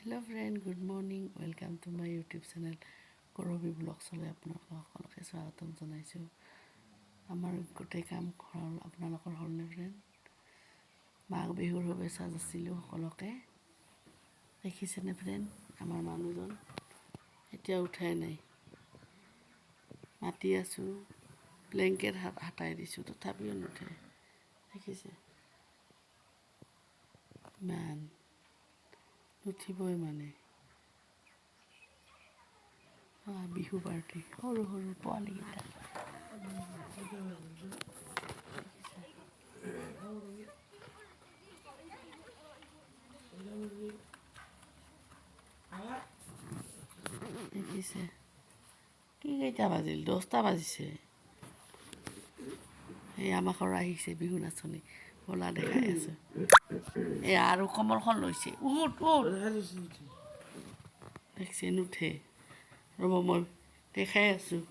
Hello' friend, good morning. Welcome to my YouTube channel Karbi ব্লগছলৈ আপোনালোকক সকলোকে স্বাগতম জনাইছোঁ। আমাৰ গোটেই কাম হ'ল, আপোনালোকৰ হ'লনে ফ্ৰেণ্ড? মাঘ বিহুৰ শুভেচ্ছা যাচিলোঁ সকলোকে। দেখিছেনে ফ্ৰেণ্ড, আমাৰ মানুহজন এতিয়া উঠাই নাই, মাতি আছোঁ, ব্লেংকেট হাতাই দিছোঁ, তথাপিও নুঠে। দেখিছে, ইমান নুঠিবই মানে। বিহু পাৰ্টি, সৰু সৰু পোৱালীকেইটা। দেখিছে, কি কেইটা বাজিল? 10টা বাজিছে। এই আমাৰ ঘৰ আহিছে বিহু নাচনী, বলা দেখাই আছোঁ। এই আৰু কমলখন লৈছে, উঠ উঠ। দেখছে, নুঠে। ৰ'ব, মই দেখাই আছোঁ।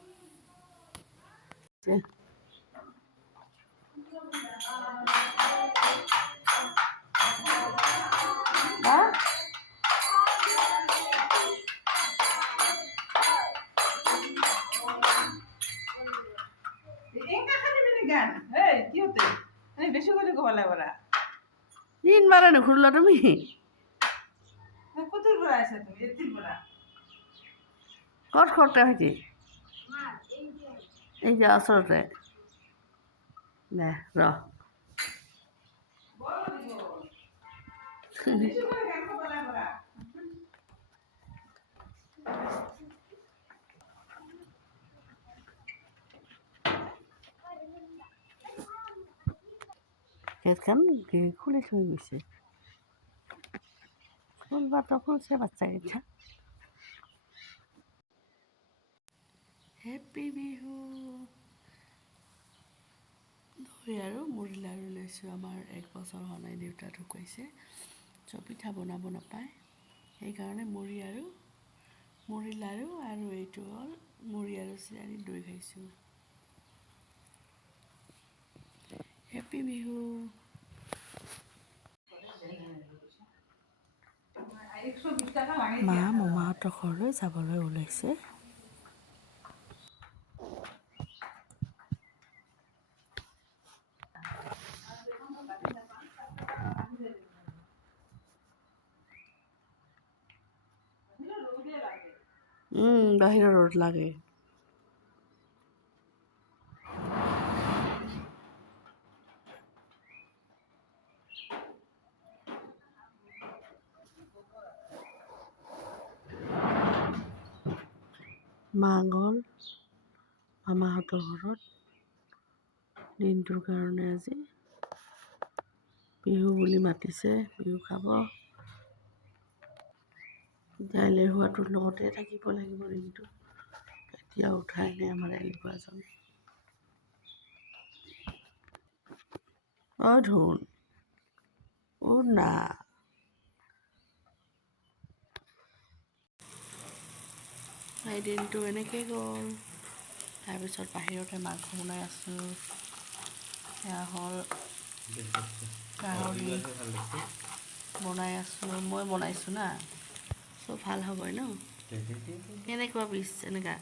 তিনবাৰে নুঘুৰলা তুমি? ক'ত খৰতে হয়তি? এই যে ওচৰতে। দে ৰ গেটখন খুলি থৈ গৈছে। খুলবাটো খুলছে বাচ্চাকেইটা। হেপ্পী বিহু। দৈ আৰু মুড়ি লাড়ু লৈছোঁ। আমাৰ 1 বছৰ হোৱা নাই, দেউতা ঢুকাইছে, পিঠা বনাব নাপায়, সেইকাৰণে মুড়ি লাড়ু আৰু এইটো হ'ল মুড়ি আৰু চিৰাৰি দৈ খাইছোঁ। হেপ্পী বিহু। মা মোমাহঁতৰ ঘৰলৈ যাবলৈ ওলাইছে। বাহিৰৰ ৰ'দ লাগে। মা গ'ল মামাহঁতৰ ঘৰত দিনটোৰ কাৰণে। আজি বিহু বুলি মাতিছে, বিহু খাব। কাইলৈ হোৱাটোৰ লগতে থাকিব লাগিব দিনটো। এতিয়া উঠাই নাই আমাৰ এলেকুৱাজন। ধুন না। এই দিনটো এনেকৈ গ'ল। তাৰপিছত বাহিৰতে মাংস বনাই আছোঁ। সেয়া হ'ল গাহৰি বনাই আছোঁ, মই বনাইছোঁ না, চব ভাল হ'বই ন। কেনেকুৱা পিচ এনেকা?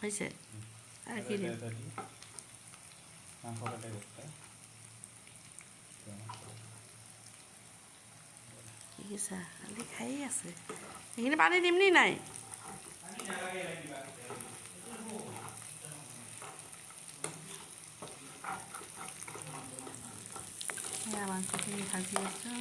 হৈছে আৰু কি দিম? দেখিছা, খালি খায়েই আছে। সেইখিনি পানী দিম নি নাই? সেয়া মাংসখিনি ভাজি আছোঁ।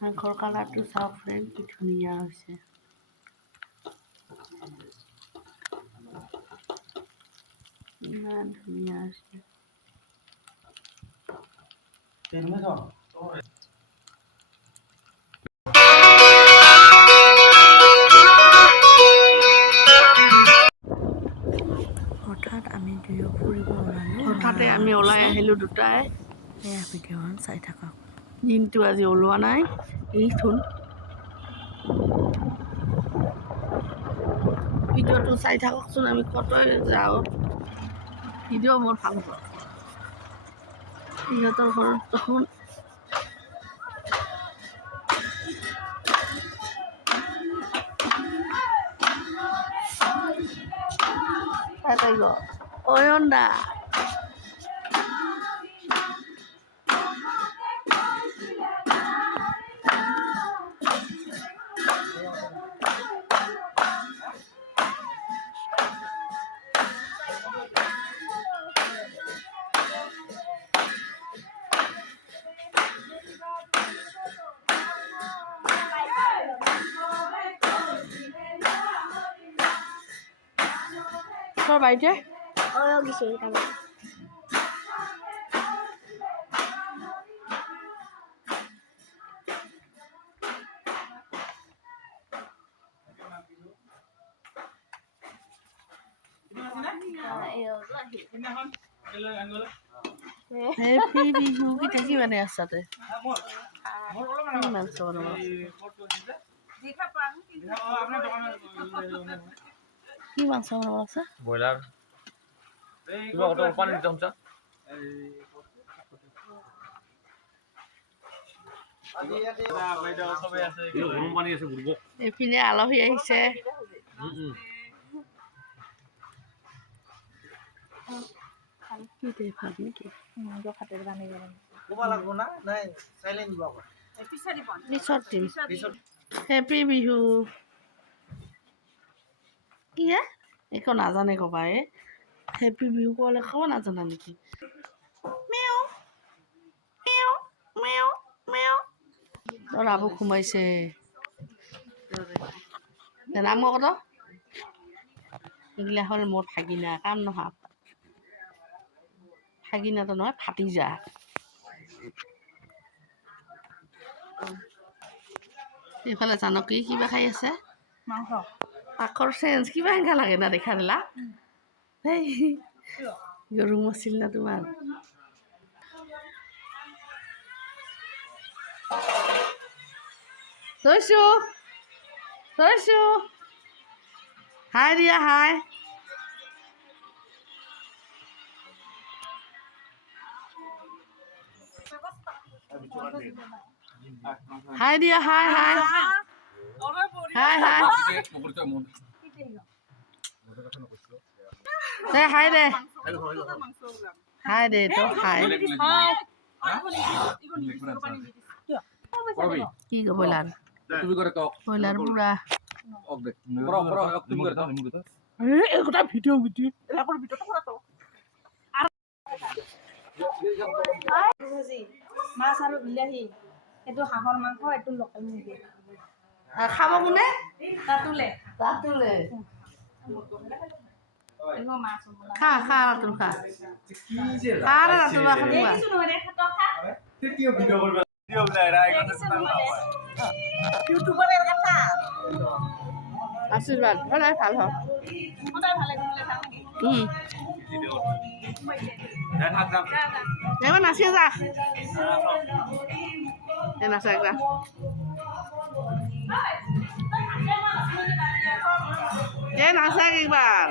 মাংসৰ কালাৰটো চাওক ফ্ৰেণ্ড, কি ধুনীয়া হৈছে। ইমান ধুনীয়া হৈছে। হঠাৎ আমি দুয়ো ফুৰিব ফুৰিব ওলালোঁ হঠাতে আমি ওলাই আহিলোঁ দুটাই। এয়া ভিডিঅ'খন চাই থাকক। দিনটো আজি ওলোৱা নাই এইথোন ভিডিঅ'টো চাই থাককচোন। আমি ক'তই যাওঁ, ভিডিঅ' মোৰ ভাল পাওঁ। সিহঁতৰ ঘৰত দেখোন অয়নদা তোর বাড়িতে হেপী বিহু কেতিয়া কি মানে আছাতে কি মাংস বনাব কি মাংস বনাব আছে ব্ৰইলাৰ কিবা অটো পানী দিতে হমছা গৰম পানী আছে বুড়ব এইপিনে আলহী আহিছে। কি দে ভাত নেকি পিছত দিম। হেপী বিহু কি হে একো নাজানে ক'বা হেপী বিহু ক'লে খাব নাজানা নেকি? মেও মেও মেও মেও তোৰ আবু সোমাইছে নাম কত এইগিলা হ'ল মোৰ ভাগিনা কাম নহয় ভাগিনাটো নহয় ভাতিজা। এইফালে জানকী কিবা খাই আছে মাংস পাখৰ চেঞ্জ কিবা এনেকা লাগে না দেখা দিলা এই গৰু মছিল না তোমাৰ থৈছো থৈছো হাই দিয়া হাই হাই দিয়া হাই হাই হাই হাই দে হাই দে হাই দে তো হাই কি গো ব্ৰইলাৰ তুমি কৰে কক ব্ৰইলাৰ পুৰা ওক দে বড় বড় তুমি কৰে দাও এটা ভিডিঅ' এলাকৰ ভিডিঅ'টো কৰা তো মাছ আৰু বিলাহী এইটো হাঁহৰ মাংস এইটো লোকেল মুৰ্গী খাব কোনে তাতোলে তাতোলে এনেও মাছ খা খা ৰাতুল খা খা ৰাতুল খাবা দেখিছো নহয় দে খাত খা ইউটিউবৰে কথা আশীৰ্বাদ সদায় ভাল হওক সদায় ভালে গ'লে ভাল এবাৰ নাচিয়ে যা নাচা যা নাচা একবাৰ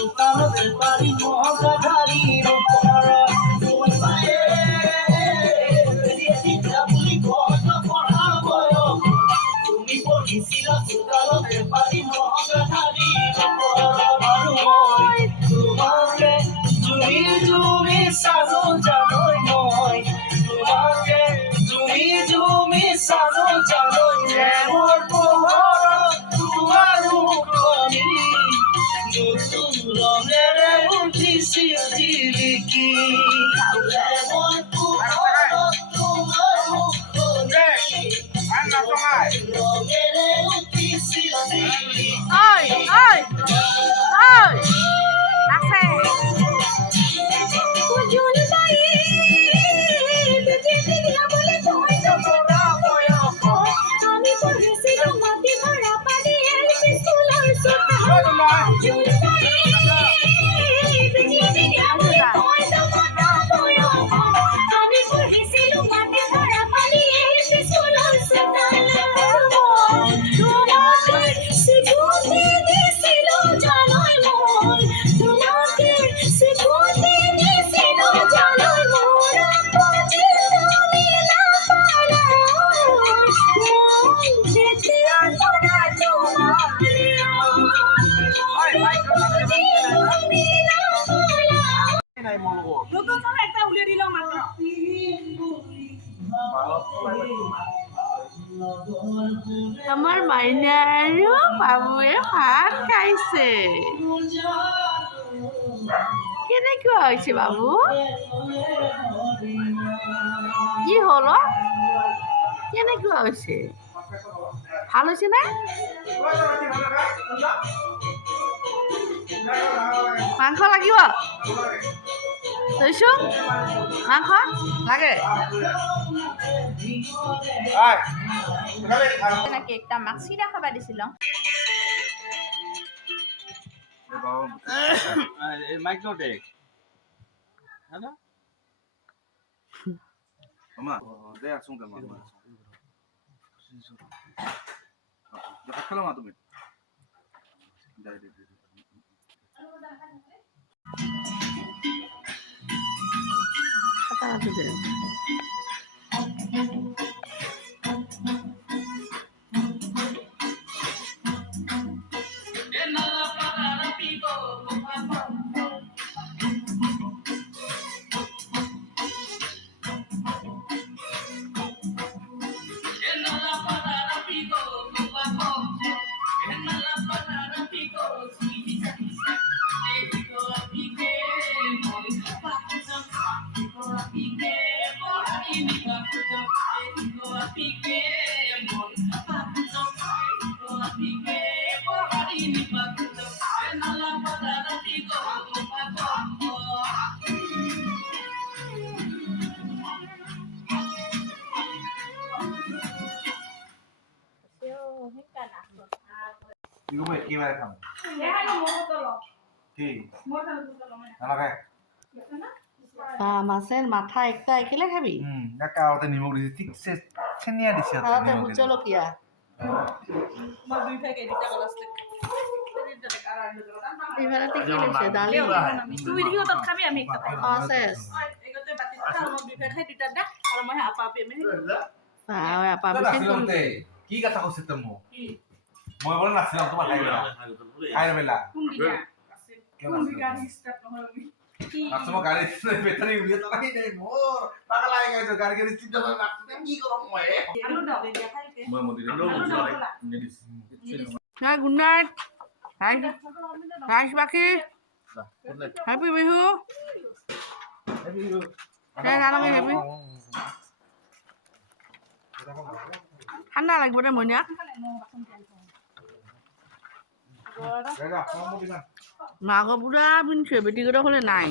চোতালতে পাৰি মহাধাৰীৰ ওপৰত তুমি পায়ে বুলি কত পঢ়া বয়স তুমি পঢ়িছিলা চোতালতে পাৰি মহাধাৰীৰ ওপৰত আৰু মই তোমাকে জুমি জুমি চালো জানৈ মই তোমাকে জুমি জুমি চালো জানৈ মোৰ পোহৰত তোমাৰ মুখনি নতুন ৰঙেৰে উঠিছিল জিলিকি মোৰ পোহৰত তোমাৰ মুখনি ৰঙেৰে উঠিছিল জিলিকি ঐ ঐ ঐ আছে আমি পঢ়িছিলো মাটি ভৰা পানী স্কুলৰ আমি পঢ়িছিলো মাটি ভৰা পানী স্কুলৰ তোমাকে শিখোতে দিছিলো জানৈ মই তোমাকে শিখোতে দিছিলো জানৈ মোৰ বুজি তুমি নাপালা যেতিয়া ধৰা তোমাৰ নতুন চং একটা উলিয়াই দিলাম মাত্ৰ আমাৰ মাইনা আৰু বাবুৱে ভাত খাইছে কেনেকুৱা হৈছে বাবু কি হ'ল অ? কেনেকুৱা হৈছে ভাল হৈছে নে মাংস লাগিব লৈছো মাংস লাগে কেকটা মাক চিৰা খাবা দিছিল মাইক নো দেখ হ্যাঁ মামা দে আসুন কে মামা দেখা খেলো মা তুমি যাই দে কথা আছে দে কি বারে খাম কি নালাগে মাছের মাথা একটা একেলে খাবি একা ওতে নিমক দিছি ঠিকছে ছেনিয়া দিছি তাতে ভোট জলকীয়া এইফালে টিকি লৈছে দালি তুই দিও তত খাবি আমি একটা খাই চেছ এগতে বাতি খাও মই দুই খাই দুটা দে আর মই আপা আপি আমি আপা বিশেষ কি কথা কৈছে তুমি মই বলে নাছিলাম তোমার খাই বেলা কোন দিনা কোন দিনা স্টার্ট নহয় আমি আচ্ছা মই গাড়ি বেটারি উলিয়ে তো নাই নাই মোর টাকা লাগে গেছে গাড়ি গাড়ি চিন্তা করে রাখতে কি করব মই আলু দাও দে খাইতে মই মন্দিরে হ্যাঁ গুড নাইট রাইস বাকি হ্যাপি বিহু হ্যাঁ নালাগে হ্যাপি ঠান্ডা লাগবে রে মইনা মাঘ পুরা পিনছে বেটি করে হলে নাই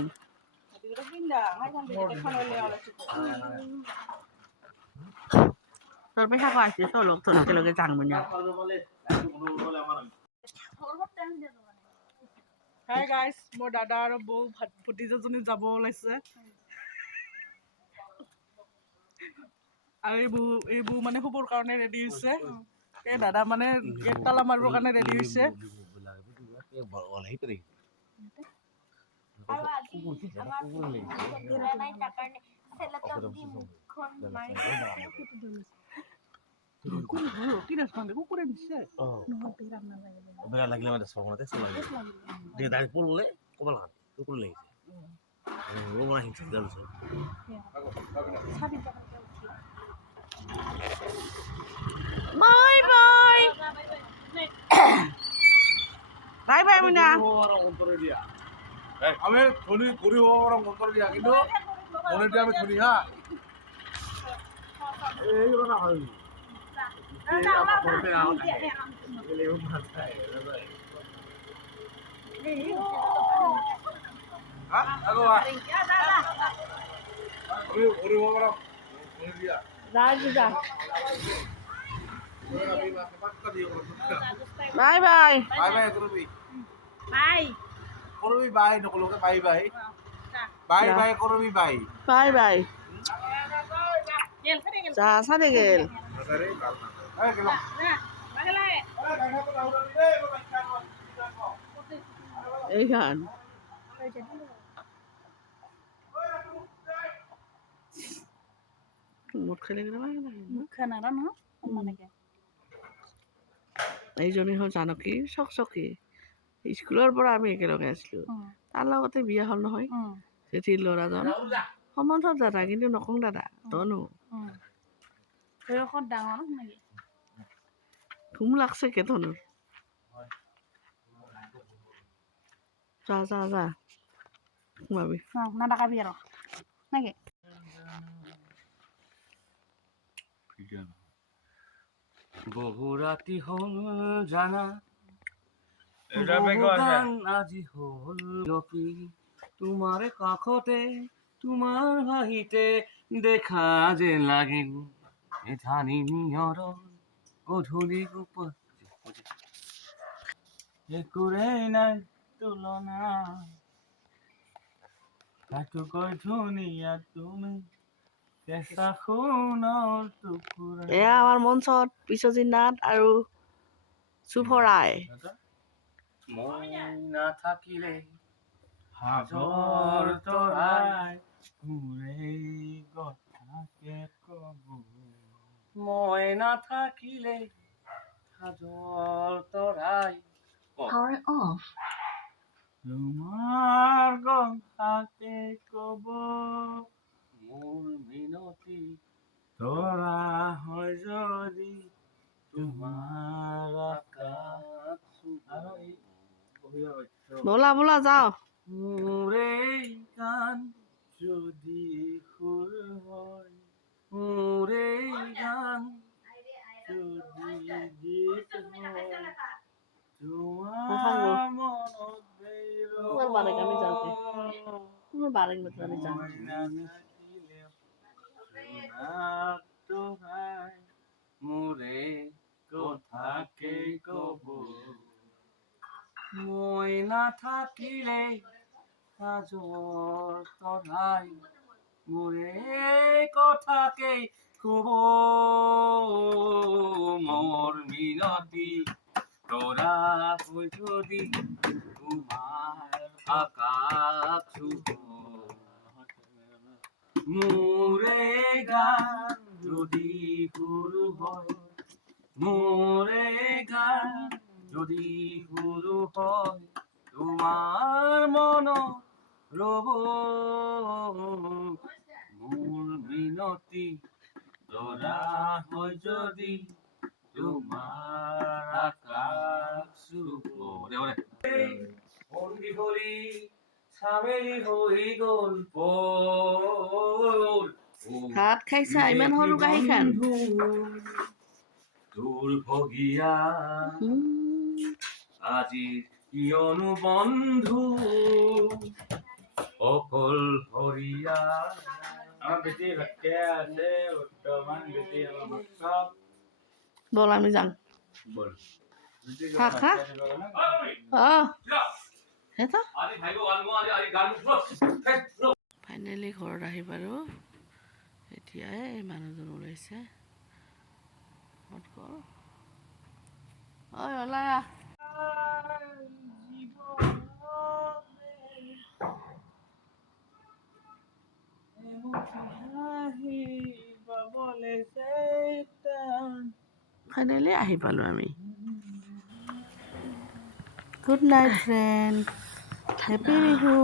তোর পেশা খাওয়াইছে চলো তোর একেলগে জানবো না হাই গাইজ মোৰ দাদা আৰু বৌ ভতিজাজনী যাব ওলাইছে আৰু এই বৌ মানে শুবৰ কাৰণে ৰেডি হৈছে এই দাদা মানে গেট তালা মাৰিবৰ কাৰণে ৰেডি হৈছে আৰু আজি আমাৰ ঘূৰা নাই তাৰ কাৰণে চেলাতৰ দি মুখখন মাৰি সেইটো ধৰিছে কি নাচ মানে কুকুৰে দিছে নহয় বিৰাট নালাগে বেয়া লাগিলে মানে চবতে চলাই দিয়ে দাঁড়ি পড়লে কবা লাগা কুকুর লেগেছে ও মানে হিংসা দিচ্ছে চাবি দোকানতে উঠি bye bye bye bye Mina আমি ধনী ঘুরি হওয়ার মন্ত্র দিয়া কিন্তু ধনীটি আমি ধনী হ্যাঁ এই কথা হয় বাই বাই বাই বাই করবি বাই করবি বাই নকলোকে বাই বাই বাই বাই করবি বাই বাই বাই গেল খালি গেল যা সাদে গেল এই গেল না বাগলে এইখান মুঠ খেলে গেলে ভাল লাগে ন? মুখখান আৰু নহয় অকণমানকে এইজনী হ'ল জানকী চকচকী স্কুলৰ পৰা আমি একেলগে আছিলোঁ তাৰ লগতে বিয়া হ'ল নহয় জেঠীৰ ল'ৰাজন সম্বন্ধত দাদা কিন্তু নকওঁ দাদা তনো বয়সত ডাঙৰ নেকি ঘুম লাগছে কে তনুৰ যা যা যা ঘুমাবি নাডাকাবি আৰু নেকি বহু ৰাতি হল জানা আজি হল জপি তোমাৰ কাষতে তোমাৰ হাঁহিতে দেখা যে লাগিল ধানি নিয়ৰ গধূলি একোৰেই নাই তুলনা তাতোকৈ ধুনীয়া তুমি কেঁচা সোণৰ টুকুৰা এয়া আমাৰ মঞ্চত বিশ্বজিৎ নাথ আৰু চুভৰাই মই নাথাকিলে হাজৰ তৰাই মোৰে কথাকে কব মই নাথাকিলে হাজৰ তৰাই তোমাৰ কথাকে কব মোৰ মিনতি তৰা হয় যদি তোমাৰ আকাশ ব'লা ব'লা যাওঁ মোৰে গান যদি সুৰ হয় মোৰে গান যদি গীত হয় তোমাৰ মনত বাৰে আমি যাওঁতে তোমাৰ বাৰে আমি যাওঁ মোৰে কথাকে কব মই নাথাকিলে হাজৰ তৰাই মোৰে কথাকে কব মোৰ মিনতি তৰা হৈ যদি তোমাৰ আকাশ চুব মোৰে গান যদি সুৰ হয় মোৰে গান যদি সুৰ হয় তোমাৰ মন ৰব মোৰ মিনতি তৰা হয় যদি তোমাৰ আকাশ চুব বন্দী কৰি চামেলি হৈ গ'ল ভাত খাইছা ইমান সৰু কাঁহীখন তোৰ ভগিয়া আজি কিয়নো বন্ধু অকল হৰিয়া আমাৰ বেটি ভাতকে আছে বৰ্তমান বেটি আমাৰ ব'ল আমি যাওঁ বল খা খা অঁ সেইটো ফাইনেলি ঘৰত আহি বাৰু এতিয়াই মানুহজন ওলাইছে ঐ ওলা ফাইনেলি আহি পালোঁ আমি। Good night friend, happy Bihu.